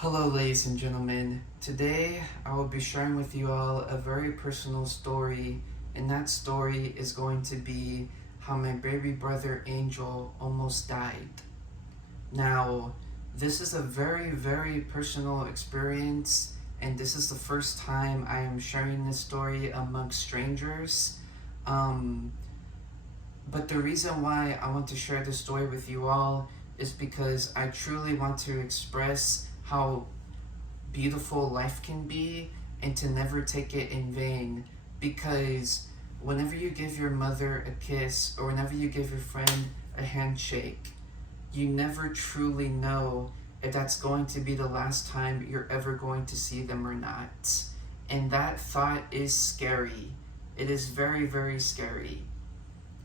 Hello, ladies and gentlemen. Today I will be sharing with you all a very personal story, and that story is going to be how my baby brother Angel almost died. Now, this is a very, very personal experience, and this is the first time I am sharing this story amongst strangers. Um, but the reason why I want to share this story with you all is because I truly want to express how beautiful life can be and to never take it in vain, because whenever you give your mother a kiss or whenever you give your friend a handshake, you never truly know if that's going to be the last time you're ever going to see them or not. And that thought is scary. It is very, very scary.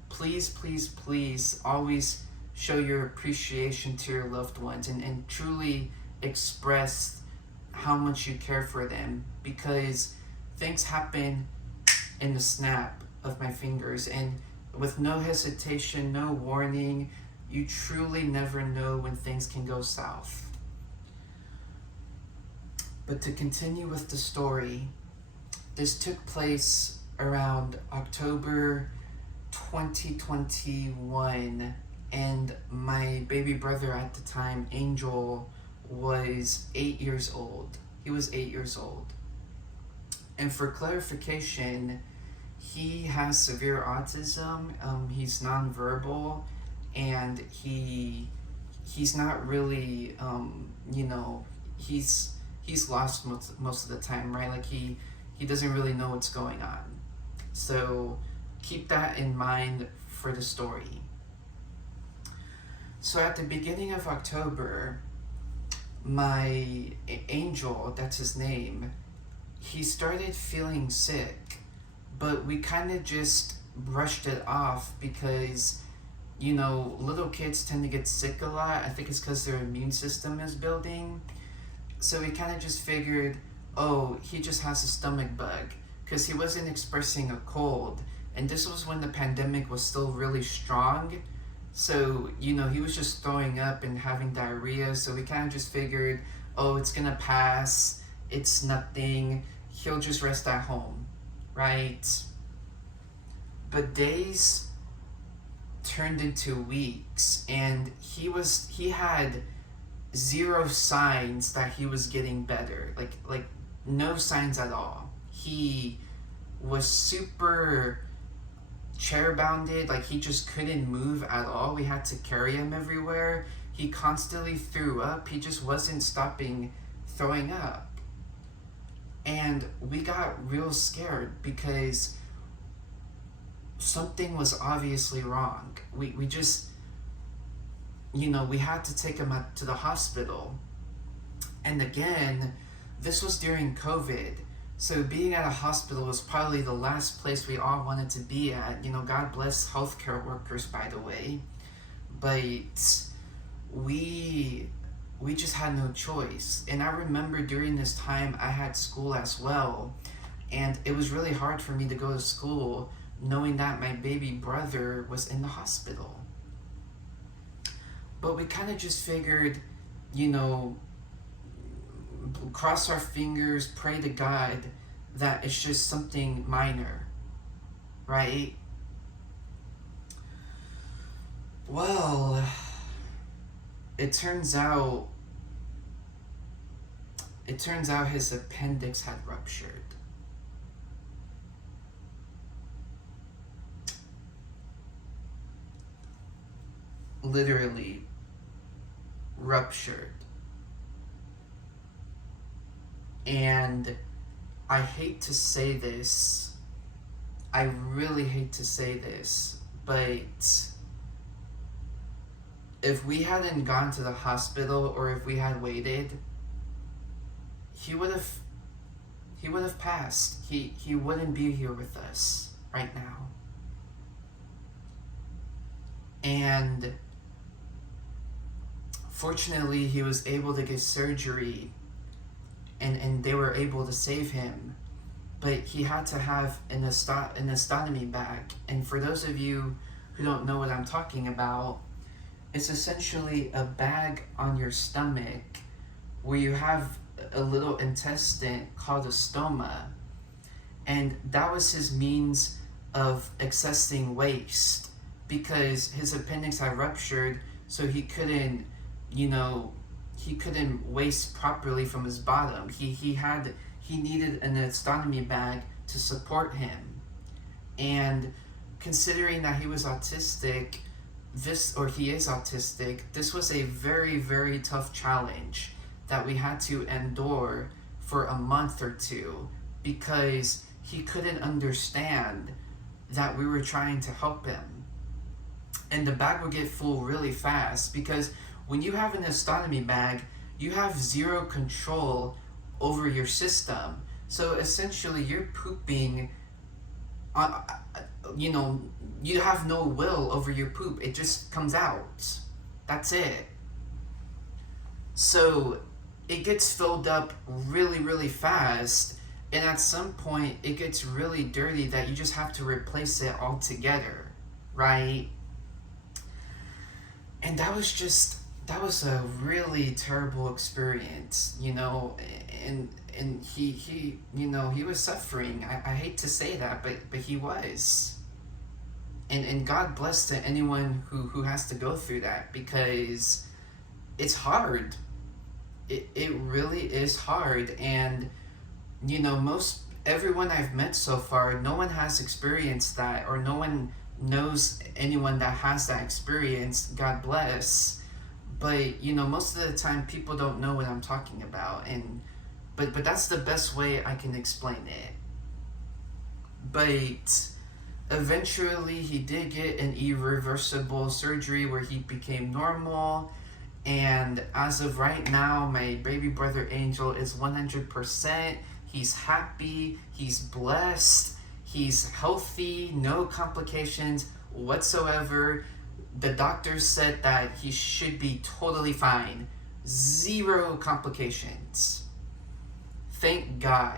Please, please, please always show your appreciation to your loved ones and truly express how much you care for them, because things happen in the snap of my fingers, and with no hesitation, no warning, you truly never know when things can go south. But to continue with the story, this took place around October 2021, and my baby brother at the time, Angel, was 8 years old. He was 8 years old. And for clarification, he has severe autism. He's nonverbal, and he's not really he's lost most of the time, right? Like he doesn't really know what's going on. So keep that in mind for the story. So at the beginning of October, my Angel, that's his name, he started feeling sick, but we kind of just brushed it off because, little kids tend to get sick a lot. I think it's because their immune system is building. So we kind of just figured, oh, he just has a stomach bug, because he wasn't expressing a cold. And this was when the pandemic was still really strong. So, he was just throwing up and having diarrhea. So we kind of just figured, oh, it's going to pass. It's nothing. He'll just rest at home, right? But days turned into weeks, and he had zero signs that he was getting better. Like no signs at all. He was super chair bounded, like he just couldn't move at all. We had to carry him everywhere. He constantly threw up. He just wasn't stopping throwing up. And we got real scared because something was obviously wrong. We just, we had to take him up to the hospital. And again, this was during COVID. So being at a hospital was probably the last place we all wanted to be at. God bless healthcare workers, by the way. But we just had no choice. And I remember during this time I had school as well. And it was really hard for me to go to school knowing that my baby brother was in the hospital. But we kind of just figured, cross our fingers, pray to God that it's just something minor, right? Well, it turns out his appendix had ruptured. Literally ruptured. And I hate to say this, I really hate to say this, but if we hadn't gone to the hospital or if we had waited, he would have passed. He wouldn't be here with us right now. And fortunately, he was able to get surgery, and they were able to save him, but he had to have an ostomy bag. And for those of you who don't know what I'm talking about, it's essentially a bag on your stomach where you have a little intestine called a stoma, and that was his means of accessing waste because his appendix had ruptured, so he couldn't, you know, he couldn't waste properly from his bottom. He needed an ostomy bag to support him. And considering that he was autistic, he is autistic, this was a very, very tough challenge that we had to endure for a month or two because he couldn't understand that we were trying to help him. And the bag would get full really fast because when you have an ostomy bag, you have zero control over your system. So essentially, you're pooping on, you have no will over your poop. It just comes out. That's it. So it gets filled up really, really fast. And at some point, it gets really dirty that you just have to replace it altogether, right? And that was a really terrible experience, and he was suffering. I hate to say that, but he was. And God bless to anyone who has to go through that because it's hard. It really is hard. And most everyone I've met so far, no one has experienced that, or no one knows anyone that has that experience. God bless. But most of the time people don't know what I'm talking about, and but that's the best way I can explain it. But eventually he did get an irreversible surgery where he became normal, and as of right now, my baby brother Angel is 100%. He's happy, he's blessed, he's healthy, no complications whatsoever. The doctors said that he should be totally fine. Zero complications. Thank God.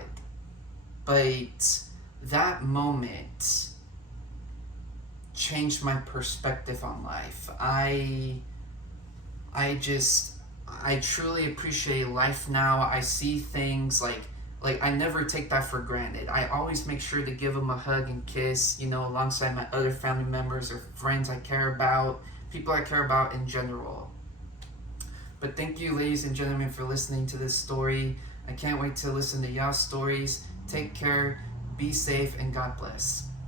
But that moment changed my perspective on life. I truly appreciate life now. I see things like I never take that for granted. I always make sure to give them a hug and kiss, alongside my other family members or friends I care about, people I care about in general. But thank you, ladies and gentlemen, for listening to this story. I can't wait to listen to y'all's stories. Take care, be safe, and God bless.